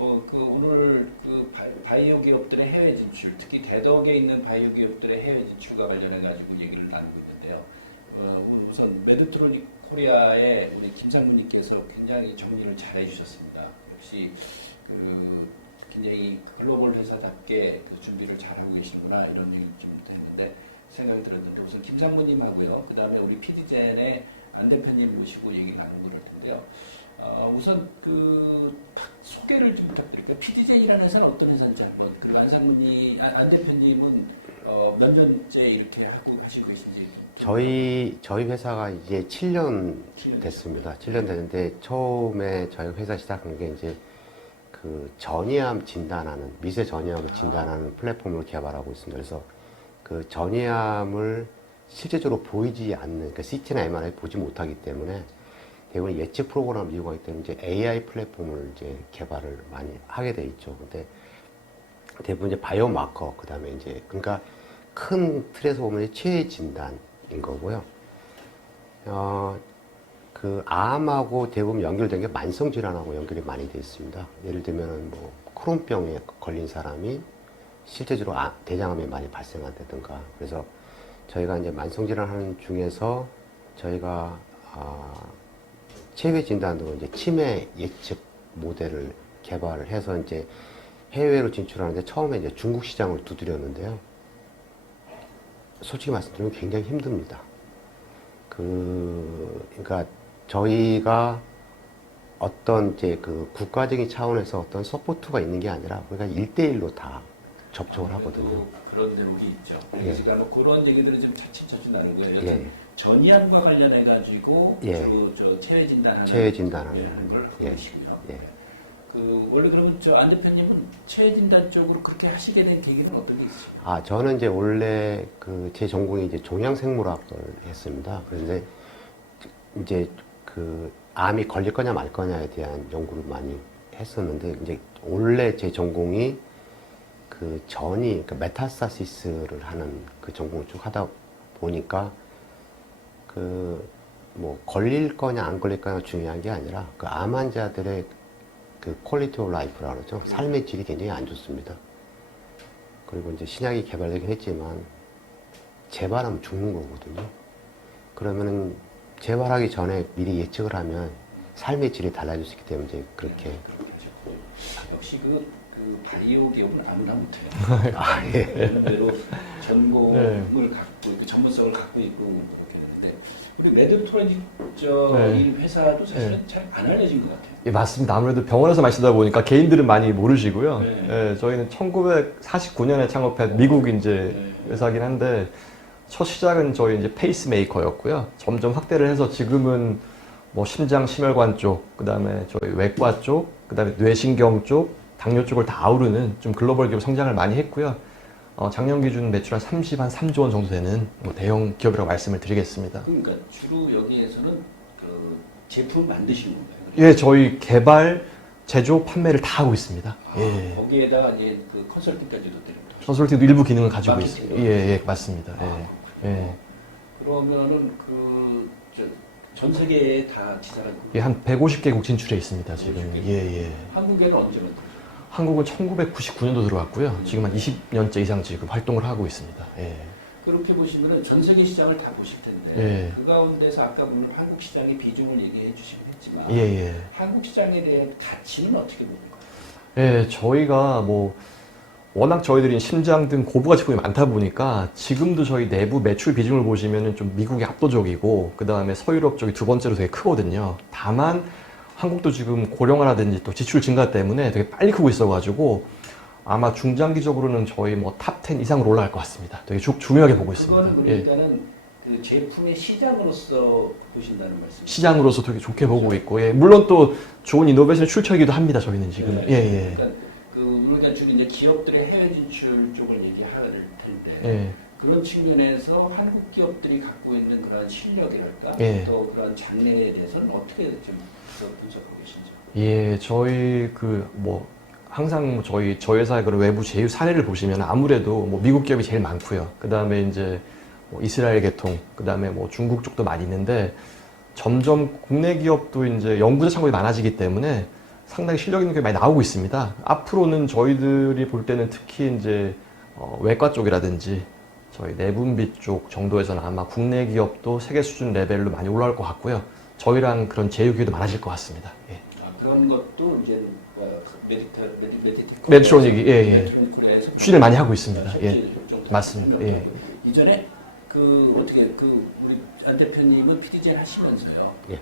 오늘 바이오 기업들의 해외 진출, 특히 대덕에 있는 바이오 기업들의 해외 진출과 관련해 가지고 얘기를 나누고 있는데요. 우선 메드트로닉 코리아의 우리 김상무님께서 굉장히 정리를 잘 해주셨습니다. 역시 굉장히 글로벌 회사답게 준비를 잘 하고 계시는구나 이런 얘기 좀 했는데 생각이 들었는데 우선 김상무님하고요. 그 다음에 우리 PD젠의 안 대표님 모시고 얘기 나누는 걸 텐데요. 우선 소개를 좀 부탁드릴게요. PD젠이라는 회사는 어떤 회사인지 한번 안 대표님은 몇 년째 이렇게 하시고 계신지. 저희 회사가 이제 7년 됐습니다. 7년 됐는데 처음에 저희 회사 시작한 게 이제 전이암 진단하는 미세 전이암을 진단하는 플랫폼을 개발하고 있습니다. 그래서 전이암을 실제적으로 보이지 않는 그러니까 CT나 MRI 보지 못하기 때문에 대부분 예측 프로그램을 이용하기 때문에 이제 AI 플랫폼을 이제 개발을 많이 하게 돼 있죠. 근데 대부분 이제 바이오마커 그다음에 이제 그러니까 큰 틀에서 보면 최애 진단인 거고요. 암하고 대부분 연결된 게 만성 질환하고 연결이 많이 되어 있습니다. 예를 들면 뭐 크론병에 걸린 사람이 실제적으로 대장암이 많이 발생한다든가. 그래서 저희가 이제 만성 질환하는 중에서 저희가 체외 진단으로 이제 치매 예측 모델을 개발을 해서 이제 해외로 진출하는데 처음에 이제 중국 시장을 두드렸는데요. 솔직히 말씀드리면 굉장히 힘듭니다. 그러니까 저희가 어떤 이제 국가적인 차원에서 어떤 서포트가 있는 게 아니라 우리가 1대1로 다 접촉을 하거든요. 그런 대목이 있죠. 예. 그래서 그런 얘기들은 좀 차츰차츰 나누고요. 예. 전이암과 관련해 가지고 예. 주로 체외 진단하는 걸 하고 계시고요. 원래 그러면 안 대표님은 체외 진단 쪽으로 그렇게 하시게 된 계기는 어떤 게 있으세요? 저는 이제 원래 제 전공이 이제 종양생물학을 했습니다. 그런데 이제 암이 걸릴 거냐 말 거냐에 대한 연구를 많이 했었는데 이제 원래 제 전공이 그러니까 메타스타시스를 하는 전공을 쭉 하다 보니까 뭐 걸릴 거냐 안 걸릴 거냐 중요한 게 아니라 암 환자들의 퀄리티 오브 라이프라고 그러죠. 삶의 질이 굉장히 안 좋습니다. 그리고 이제 신약이 개발되긴 했지만 재발하면 죽는 거거든요. 그러면은 재발하기 전에 미리 예측을 하면 삶의 질이 달라질 수 있기 때문에 이제 그렇게. 역시 바이오 기업은 아무나 못해요. 대로 전공을 갖고 전문성을 갖고 있고 그렇게 되는데 우리 메드트로닉 이 회사도 사실은 잘 안 알려진 것 같아요. 예, 맞습니다. 아무래도 병원에서 마시다 보니까 개인들은 많이 모르시고요. 예, 저희는 1949년에 창업한 미국 이제 회사긴 한데 첫 시작은 저희 이제 페이스메이커였고요. 점점 확대를 해서 지금은 뭐 심장 심혈관 쪽, 그다음에 저희 외과 쪽, 그다음에 뇌신경 쪽, 당뇨 쪽을 다 아우르는 좀 글로벌 기업 성장을 많이 했고요. 작년 기준 매출 한 3조 원 정도 되는 뭐 대형 기업이라고 말씀을 드리겠습니다. 그러니까 주로 여기에서는 제품 만드시는 건가요? 예, 저희 개발, 제조, 판매를 다 하고 있습니다. 예. 거기에다가 이제 컨설팅까지도 되는 거죠. 컨설팅도 일부 기능을 가지고 있습니다. 예, 맞습니다. 예. 그러면은 전 세계에 다 지사가 예, 한 150개국 진출해 있습니다, 지금. 예. 한국에는 언제 만들었어요? 한국은 1999년도 들어왔고요. 지금 한 20년째 이상 지금 활동을 하고 있습니다. 예. 그렇게 보시면은 전 세계 시장을 다 보실 텐데 예. 그 가운데서 아까 물론 한국 시장의 비중을 얘기해 주시긴 했지만 예. 한국 시장에 대한 가치는 어떻게 봅니까? 예, 저희가 뭐 워낙 저희들이 심장 등 고부가 제품이 많다 보니까 지금도 저희 내부 매출 비중을 보시면은 좀 미국이 압도적이고 그 다음에 서유럽 쪽이 두 번째로 되게 크거든요. 다만 한국도 지금 고령화라든지 또 지출 증가 때문에 되게 빨리 크고 있어가지고 아마 중장기적으로는 저희 뭐 탑 10 이상으로 올라갈 것 같습니다. 되게 중요하게 보고 있습니다. 그거는 그러니까는 그 제품의 시장으로서 보신다는 말씀이죠? 시장으로서 되게 좋게 보고 있고, 예. 물론 또 좋은 이노베이션의 출처이기도 합니다. 저희는 지금. 예. 그러니까 우리가 주로 이제 기업들의 해외 진출 쪽을 얘기할 텐데 예. 그런 측면에서 한국 기업들이 갖고 있는 그런 실력이랄까 또 그런 장래에 대해서는 어떻게 좀 분석하고 계신지? 예, 저희 항상 저희 회사의 그런 외부 제휴 사례를 보시면 아무래도 뭐 미국 기업이 제일 많고요. 그 다음에 이제 뭐 이스라엘 계통, 그 다음에 뭐 중국 쪽도 많이 있는데 점점 국내 기업도 이제 연구자 창업이 많아지기 때문에 상당히 실력 있는 게 많이 나오고 있습니다. 앞으로는 저희들이 볼 때는 특히 이제 외과 쪽이라든지 저희 내분비 쪽 정도에서는 아마 국내 기업도 세계 수준 레벨로 많이 올라올 것 같고요. 저희랑 그런 제휴 기회도 많아질 것 같습니다. 예. 그런 것도 이제 메디트로닉이 메디트로닉 코리아에서 추진을 많이 하고 있습니다. 실제 예. 협정도 맞습니다. 예. 이전에 어떻게 우리 안 대표님은 PDJ 하시면서요. 예.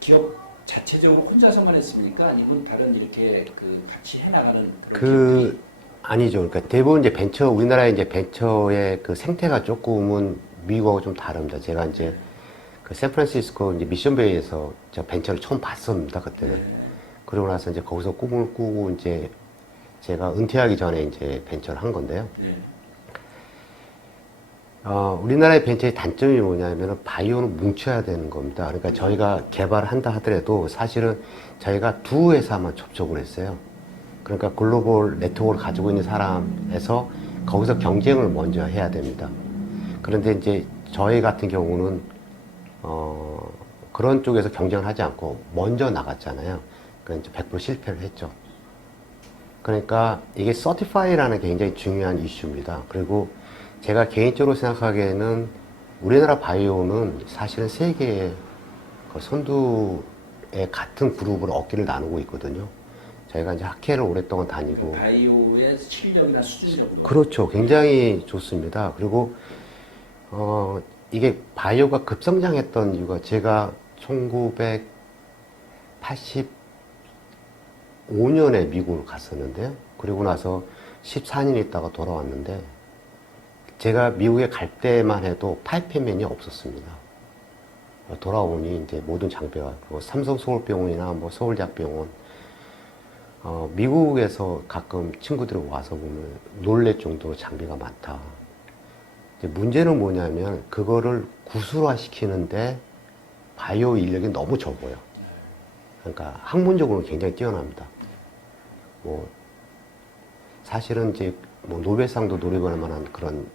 기업 자체적으로 혼자서만 했습니까? 아니면 다른 이렇게 같이 해나가는 그런 기업들이? 아니죠. 그러니까 대부분 이제 우리나라의 이제 벤처의 그 생태가 조금은 미국하고 좀 다릅니다. 제가 이제 그 샌프란시스코 이제 미션베이에서 저 벤처를 처음 봤습니다. 그때는. 네. 그러고 나서 이제 거기서 꿈을 꾸고 이제 제가 은퇴하기 전에 이제 벤처를 한 건데요. 네. 우리나라의 벤처의 단점이 뭐냐면은 바이오는 뭉쳐야 되는 겁니다. 그러니까 저희가 개발을 한다 하더라도 사실은 저희가 두 회사만 접촉을 했어요. 그러니까 글로벌 네트워크를 가지고 있는 사람에서 거기서 경쟁을 먼저 해야 됩니다. 그런데 이제 저희 같은 경우는 그런 쪽에서 경쟁을 하지 않고 먼저 나갔잖아요. 그러니까 이제 100% 실패를 했죠. 그러니까 이게 서티파이라는 게 굉장히 중요한 이슈입니다. 그리고 제가 개인적으로 생각하기에는 우리나라 바이오는 사실은 세계의 그 선두의 같은 그룹으로 어깨를 나누고 있거든요. 저희가 이제 학회를 오랫동안 다니고. 바이오의 실력이나 수준 정도? 그렇죠. 굉장히 좋습니다. 그리고, 이게 바이오가 급성장했던 이유가 제가 1985년에 미국을 갔었는데요. 그리고 나서 14년 있다가 돌아왔는데, 제가 미국에 갈 때만 해도 파이프맨이 없었습니다. 돌아오니 이제 모든 장비가, 삼성 서울병원이나 뭐 서울대학병원, 미국에서 가끔 친구들이 와서 보면 놀랄 정도로 장비가 많다. 이제 문제는 뭐냐면 그거를 구술화 시키는데 바이오 인력이 너무 적어요. 그러니까 학문적으로는 굉장히 뛰어납니다. 뭐 사실은 이제 뭐 노벨상도 노려볼 만한 그런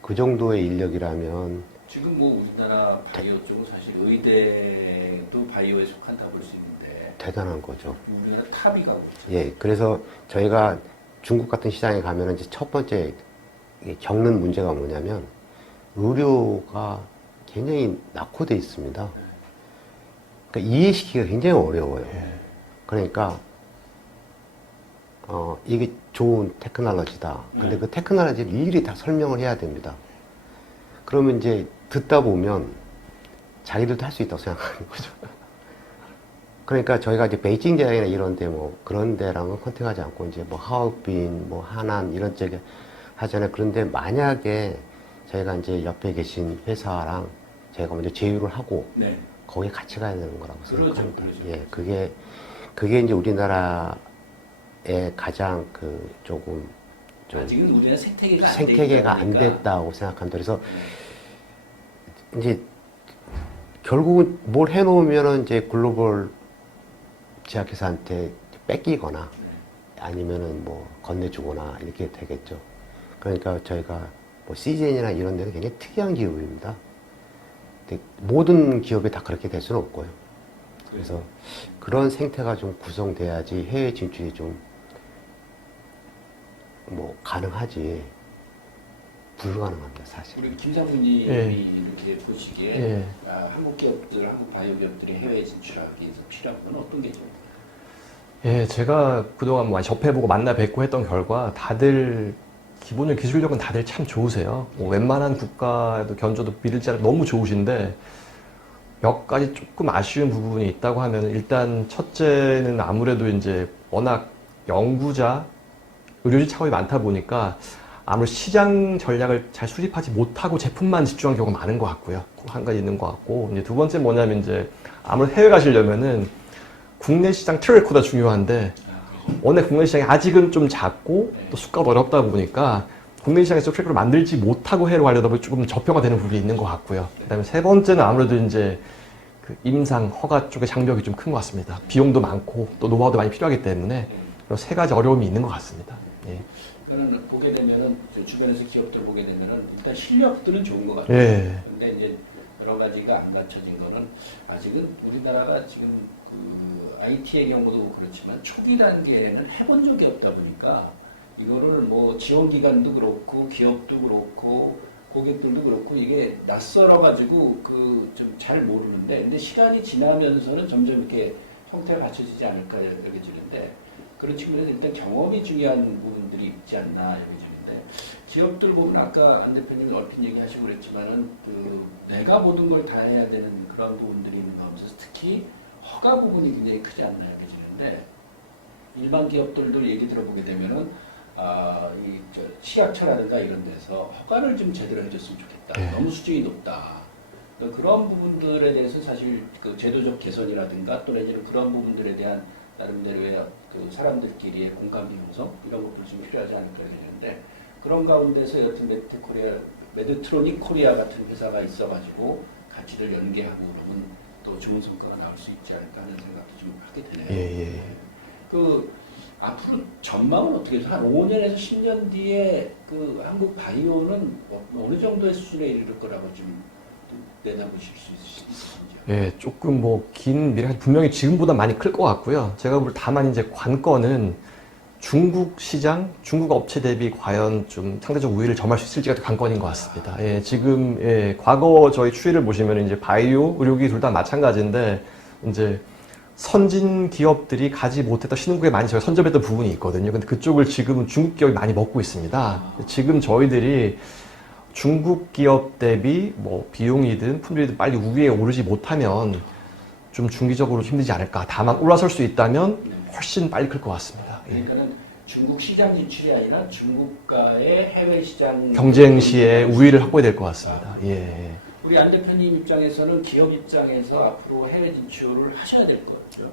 그 정도의 인력이라면 지금 뭐 우리나라 바이오 쪽은 사실 의대도 바이오에 속한다 볼 수 있는데 대단한 거죠. 우리나라 탑이 가고 있죠. 예, 그래서 저희가 중국 같은 시장에 가면은 이제 첫 번째 겪는 문제가 뭐냐면 의료가 굉장히 낙후돼 있습니다. 그러니까 이해시키기가 굉장히 어려워요. 그러니까 이게 좋은 테크놀로지다. 근데 그 테크놀로지를 일일이 다 설명을 해야 됩니다. 그러면 이제 듣다 보면 자기들도 할 수 있다고 생각하는 거죠. 그러니까 저희가 이제 베이징 대학이나 이런 데 뭐 그런 데랑은 컨택하지 않고 이제 뭐 하얼빈, 뭐 하난 이런 쪽에 하잖아요. 그런데 만약에 저희가 이제 옆에 계신 회사랑 저희가 먼저 제휴를 하고 네. 거기에 같이 가야 되는 거라고 생각합니다. 그렇죠. 예, 그게 이제 우리나라의 가장 조금 좀 아직은 우리나라 생태계가 안 됐다고 생각합니다. 그래서 이제 결국은 뭘 해놓으면은 이제 글로벌 제약회사한테 뺏기거나 아니면은 뭐 건네주거나 이렇게 되겠죠. 그러니까 저희가 뭐 CGN이나 이런 데는 굉장히 특이한 기업입니다. 근데 모든 기업이 다 그렇게 될 수는 없고요. 그래서 그런 생태가 좀 구성돼야지 해외 진출이 좀 뭐 가능하지 불가능합니다, 사실. 우리 김상훈님이 이렇게 보시기에 한국 기업들, 한국 바이오 기업들이 해외 진출하기 위해서 필요한 건 어떤 게죠? 예, 제가 그동안 많이 접해보고 만나 뵙고 했던 결과 다들 기본적인 기술력은 다들 참 좋으세요. 뭐 웬만한 국가에도 견줘도 믿을 자를 너무 좋으신데 몇 가지 조금 아쉬운 부분이 있다고 하면 일단 첫째는 아무래도 이제 워낙 연구자, 의료진 차원이 많다 보니까 아무래도 시장 전략을 잘 수립하지 못하고 제품만 집중한 경우가 많은 것 같고요. 한 가지 있는 것 같고 이제 두 번째 뭐냐면 이제 아무래도 해외 가시려면은 국내 시장 트랙보다 중요한데 워낙 국내 시장이 아직은 좀 작고 또 수가도 어렵다 보니까 국내 시장에서 트랙을 만들지 못하고 해외로 가려다 보니 조금 접혀가 되는 부분이 있는 것 같고요. 그다음에 세 번째는 아무래도 이제 그 임상 허가 쪽의 장벽이 좀 큰 것 같습니다. 비용도 많고 또 노하우도 많이 필요하기 때문에 그런 세 가지 어려움이 있는 것 같습니다. 예. 저는 보게 되면은 주변에서 기업들 보게 되면은 일단 실력들은 좋은 것 같아요. 예. 근데 이제 여러 가지가 안 갖춰진 거는 아직은 우리나라가 지금 그 IT의 경우도 그렇지만 초기 단계에는 해본 적이 없다 보니까 이거를 뭐 지원 기관도 그렇고 기업도 그렇고 고객들도 그렇고 이게 낯설어 가지고 그 좀 잘 모르는데 근데 시간이 지나면서는 점점 이렇게 형태가 갖춰지지 않을까 여겨지는데 그런 측면에서 일단 경험이 중요한 부분들이 있지 않나 여겨지는데 기업들 보면 아까 안 대표님이 얼핏 얘기하시고 그랬지만은 그 내가 모든 걸 다 해야 되는 그런 부분들이 있는 가운데서 특히 허가 부분이 굉장히 크지 않나 여겨지는데 일반 기업들도 얘기 들어보게 되면은 이 시약처라든가 이런 데서 허가를 좀 제대로 해줬으면 좋겠다. 네. 너무 수준이 높다. 그런 부분들에 대해서 사실 그 제도적 개선이라든가 또 내지는 그런 부분들에 대한 나름대로의 그 사람들끼리의 공감대 형성 이런 것들 좀 필요하지 않을까 되는데 그런 가운데서 여튼 메드트로닉 코리아 같은 회사가 있어가지고 가치를 연계하고 그러면 또 좋은 성과가 나올 수 있지 않을까 하는 생각도 좀 하게 되네요. 예. 그 앞으로 전망은 어떻게 해서 한 5년에서 10년 뒤에 그 한국 바이오는 어느 정도의 수준에 이를 거라고 좀 내다보실 수 있으신지요? 예, 조금 뭐 긴 미래 분명히 지금보다 많이 클 것 같고요. 제가 볼 다만 이제 관건은 중국 시장, 중국 업체 대비 과연 좀 상대적 우위를 점할 수 있을지가 관건인 것 같습니다. 예, 지금 과거 저희 추이를 보시면 이제 바이오, 의료기 둘 다 마찬가지인데 이제 선진 기업들이 가지 못했던 신흥국에 많이 저희가 선점했던 부분이 있거든요. 근데 그쪽을 지금은 중국 기업이 많이 먹고 있습니다. 지금 저희들이 중국 기업 대비 뭐 비용이든 품질이든 빨리 우위에 오르지 못하면 좀 중기적으로 힘들지 않을까. 다만 올라설 수 있다면 훨씬 빨리 클 것 같습니다. 그러니까는 중국 시장 진출이 아니라 중국과의 해외 시장 경쟁 시에 우위를 확보해야 될 것 같습니다. 예. 우리 안 대표님 입장에서는 기업 입장에서 앞으로 해외 진출을 하셔야 될 것 같죠.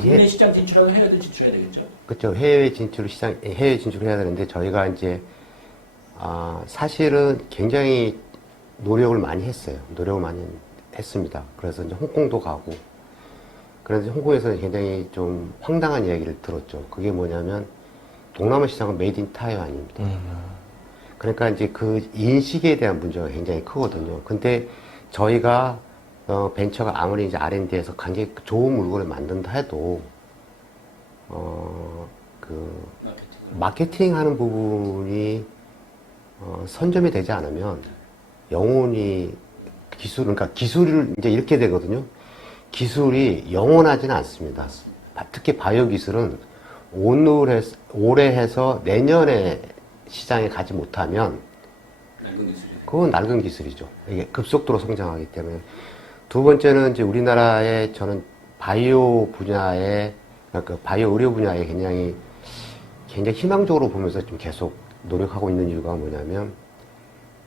국내 시장 진출하고 해외도 진출해야 되겠죠. 그렇죠. 해외 진출을 해야 되는데 저희가 이제 사실은 굉장히 노력을 많이 했어요. 노력을 많이 했습니다. 그래서 이제 홍콩도 가고 그런데 홍콩에서는 굉장히 좀 황당한 이야기를 들었죠. 그게 뭐냐면 동남아 시장은 메이드 인 타이완입니다. 그러니까 이제 그 인식에 대한 문제가 굉장히 크거든요. 근데 저희가 벤처가 아무리 이제 R&D에서 굉장히 좋은 물건을 만든다 해도 그 마케팅 하는 부분이 선점이 되지 않으면 영원히 그러니까 기술을 이제 이렇게 되거든요. 기술이 영원하지는 않습니다. 특히 바이오 기술은 올해 해서 내년에 시장에 가지 못하면 그건 낡은 기술이죠. 이게 급속도로 성장하기 때문에. 두 번째는 이제 우리나라의 저는 바이오 분야에 그러니까 바이오 의료 분야에 굉장히 희망적으로 보면서 좀 계속 노력하고 있는 이유가 뭐냐면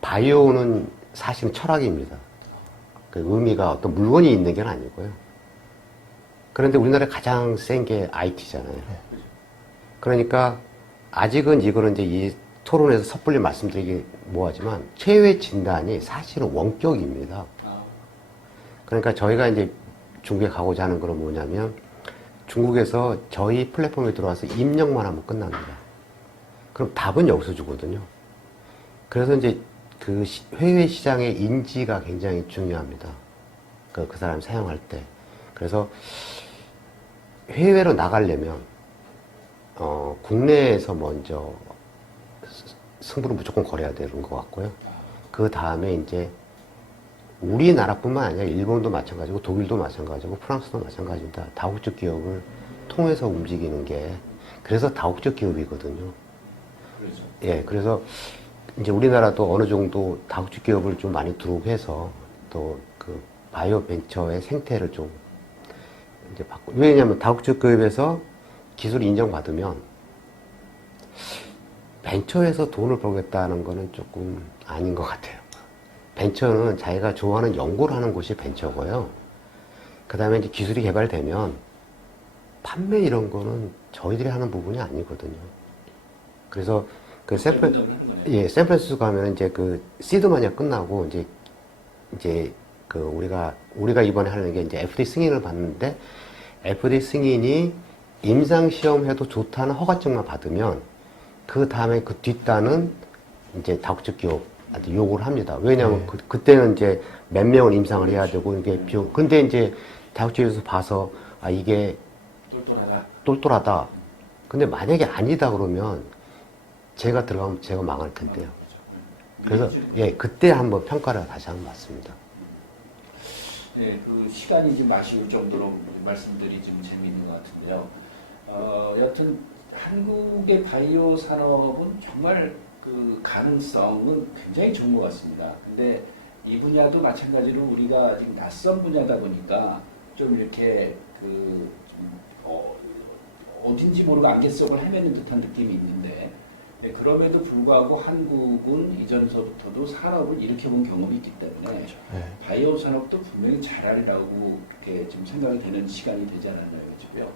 바이오는 사실은 철학입니다. 그 의미가 어떤 물건이 있는 게 아니고요. 그런데 우리나라에 가장 센 게 IT잖아요. 그러니까 아직은 이거는 이제 이 토론에서 섣불리 말씀드리기 뭐하지만 최후의 진단이 사실은 원격입니다. 그러니까 저희가 이제 중국에 가고자 하는 건 뭐냐면 중국에서 저희 플랫폼에 들어와서 입력만 하면 끝납니다. 그럼 답은 여기서 주거든요. 그래서 이제 그 해외 시장의 인지가 굉장히 중요합니다. 그 사람 사용할 때. 그래서 해외로 나가려면 국내에서 먼저 승부를 무조건 걸어야 되는 것 같고요. 그 다음에 이제 우리나라뿐만 아니라 일본도 마찬가지고 독일도 마찬가지고 프랑스도 마찬가지입니다. 다국적 기업을 통해서 움직이는 게 그래서 다국적 기업이거든요. 그렇죠. 예, 그래서 이제 우리나라도 어느 정도 다국적 기업을 좀 많이 들어오게 해서 또 그 바이오 벤처의 생태를 좀 이제 바꾸. 왜냐하면 다국적 기업에서 기술을 인정받으면 벤처에서 돈을 벌겠다는 거는 조금 아닌 것 같아요. 벤처는 자기가 좋아하는 연구를 하는 곳이 벤처고요. 그 다음에 이제 기술이 개발되면 판매 이런 거는 저희들이 하는 부분이 아니거든요. 그래서 그 샌프란시스코 가면 이제 그 시드 마니아 끝나고 이제 그 우리가 이번에 하는 게 이제 FDA 승인을 받는데 FDA 승인이 임상 시험해도 좋다는 허가증만 받으면 그 다음에 그 뒷단은 이제 다국적 기업한테 요구를 합니다. 왜냐하면 그때는 이제 몇 명을 임상을 해야 되고 이게 비용. 근데 이제 다국적 기업에서 봐서 아, 이게 똘똘하다. 똘똘하다. 근데 만약에 아니다 그러면 제가 들어가면 제가 망할 텐데요. 그래서 예, 그때 한번 평가를 다시 한번 받습니다. 네, 그 시간이 좀 아쉬울 정도로 말씀들이 좀 재미있는 것 같은데요. 여튼 한국의 바이오 산업은 정말 그 가능성은 굉장히 좋은 것 같습니다. 근데 이 분야도 마찬가지로 우리가 지금 낯선 분야다 보니까 좀 이렇게 어딘지 모르고 안개 속을 헤매는 듯한 느낌이 있는데, 네, 그럼에도 불구하고 한국은 이전서부터도 산업을 일으켜본 경험이 있기 때문에 네. 바이오 산업도 분명히 잘하리라고 이렇게 좀 생각이 되는 시간이 되지 않았나 이거고요.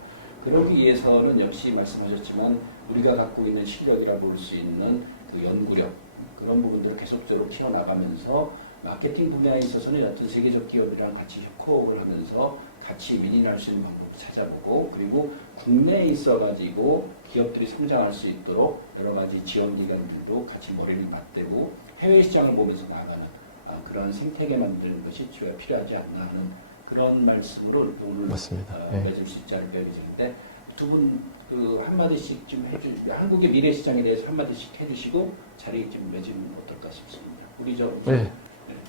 그러기 위해서는 역시 말씀하셨지만 우리가 갖고 있는 실력이라 볼 수 있는 그 연구력, 그런 부분들을 계속적으로 키워나가면서 마케팅 분야에 있어서는 여튼 세계적 기업이랑 같이 협업을 하면서 같이 민인할 수 있는 방법을 찾아보고, 그리고 국내에 있어가지고 기업들이 성장할 수 있도록 여러 가지 지원기관들도 같이 머리를 맞대고 해외 시장을 보면서 나가는 그런 생태계 만드는 것이 주가 필요하지 않나 하는 그런 말씀으로 오늘 맞습니다. 네. 맺을 수 있지 않을까 예정인데, 두 분 한마디씩 좀 한국의 미래 시장에 대해서 한마디씩 해주시고 자리 좀 맺으면 어떨까 싶습니다. 우리 네.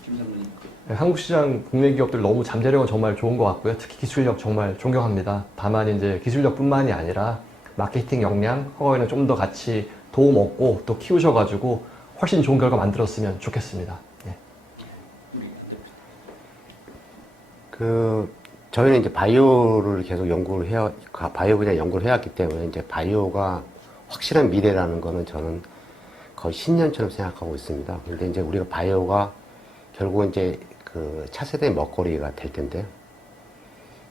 김상무님. 네, 한국 시장 국내 기업들 너무 잠재력은 정말 좋은 것 같고요. 특히 기술력 정말 존경합니다. 다만 이제 기술력뿐만이 아니라 마케팅 역량, 허가에는 좀 더 같이 도움 얻고 또 키우셔가지고 훨씬 좋은 결과 만들었으면 좋겠습니다. 네. 저희는 이제 바이오를 계속 바이오 분야 연구를 해왔기 때문에 이제 바이오가 확실한 미래라는 거는 저는 거의 신년처럼 생각하고 있습니다. 근데 이제 우리가 바이오가 결국 이제 그 차세대 먹거리가 될 텐데요.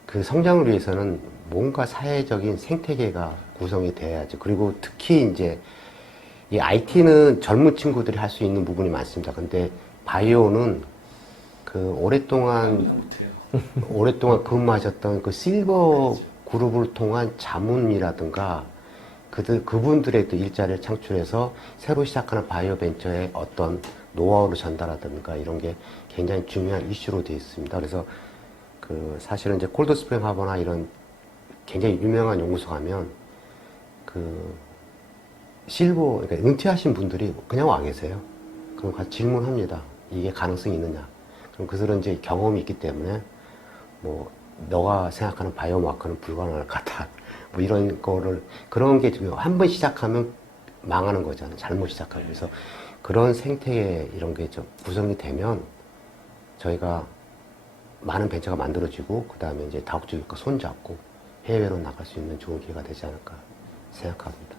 그 성장을 위해서는 뭔가 사회적인 생태계가 구성이 돼야죠. 그리고 특히 이제 이 IT는 젊은 친구들이 할 수 있는 부분이 많습니다. 근데 바이오는 그 오랫동안 근무하셨던 그 실버 그룹을 통한 자문이라든가 그분들의 또 일자리를 창출해서 새로 시작하는 바이오 벤처의 어떤 노하우를 전달하든가 이런 게 굉장히 중요한 이슈로 되어 있습니다. 그래서 사실은 이제 콜드스프링 하버나 이런 굉장히 유명한 연구소 가면 그러니까 은퇴하신 분들이 그냥 와 계세요. 그럼 같이 질문합니다. 이게 가능성이 있느냐. 그럼 그들은 이제 경험이 있기 때문에 뭐 너가 생각하는 바이오마커는 불가능할 것 같아. 뭐 이런 거를 그런 게 지금 한 번 시작하면 망하는 거잖아요. 잘못 시작하면. 그래서 그런 생태계 이런 게 좀 구성이 되면 저희가 많은 벤처가 만들어지고 그 다음에 이제 다국적과 손잡고 해외로 나갈 수 있는 좋은 기회가 되지 않을까 생각합니다.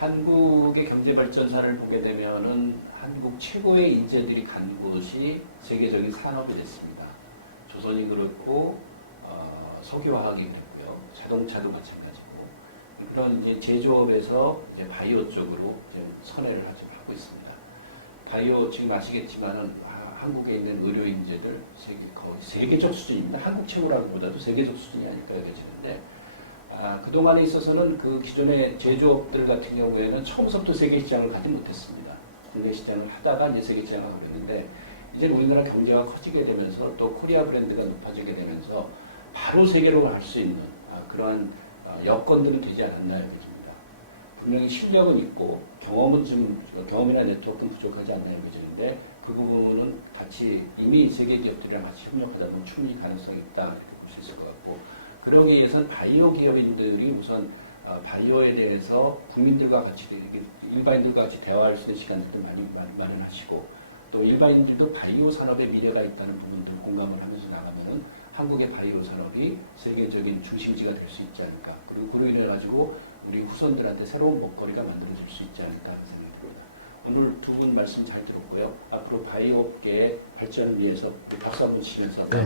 한국의 경제 발전사를 보게 되면은 한국 최고의 인재들이 간 곳이 세계적인 산업이 됐습니다. 조선이 그렇고 석유화학이 그랬고요. 자동차도 마찬가지고 그런 이제 제조업에서 이제 바이오 쪽으로 이제 선회를 하고 있습니다. 바이오 지금 아시겠지만은 한국에 있는 의료 인재들 거의 세계적 수준입니다. 한국 최고라기보다도 세계적 수준이 아닐까 여겨지는데. 그동안에 있어서는 그 기존의 제조업들 같은 경우에는 처음부터 세계 시장을 가지 못했습니다. 국내 시장을 하다가 이제 세계 시장을 하고 있는데, 이제 우리나라 경제가 커지게 되면서 또 코리아 브랜드가 높아지게 되면서 바로 세계로 갈 수 있는 그러한 여건들이 되지 않았나 여겨집니다. 분명히 실력은 있고 경험이나 네트워크는 부족하지 않나 여겨지는데, 그 부분은 같이 이미 세계 기업들이랑 같이 협력하다 보면 충분히 가능성이 있다 이렇게 볼 수 있을 것 같고, 그러기 위해서는 바이오 기업인들이 우선 바이오에 대해서 국민들과 같이 일반인들과 같이 대화할 수 있는 시간들도 많이 마련하시고, 또 일반인들도 바이오 산업에 미래가 있다는 부분들 공감을 하면서 나가면은 한국의 바이오 산업이 세계적인 중심지가 될 수 있지 않을까. 그리고 그로 인해 가지고 우리 후손들한테 새로운 먹거리가 만들어질 수 있지 않을까 하는 생각이 듭니다. 오늘 두 분 말씀 잘 들었고요. 앞으로 바이오 업계의 발전을 위해서 박수 한번 치면서. 네.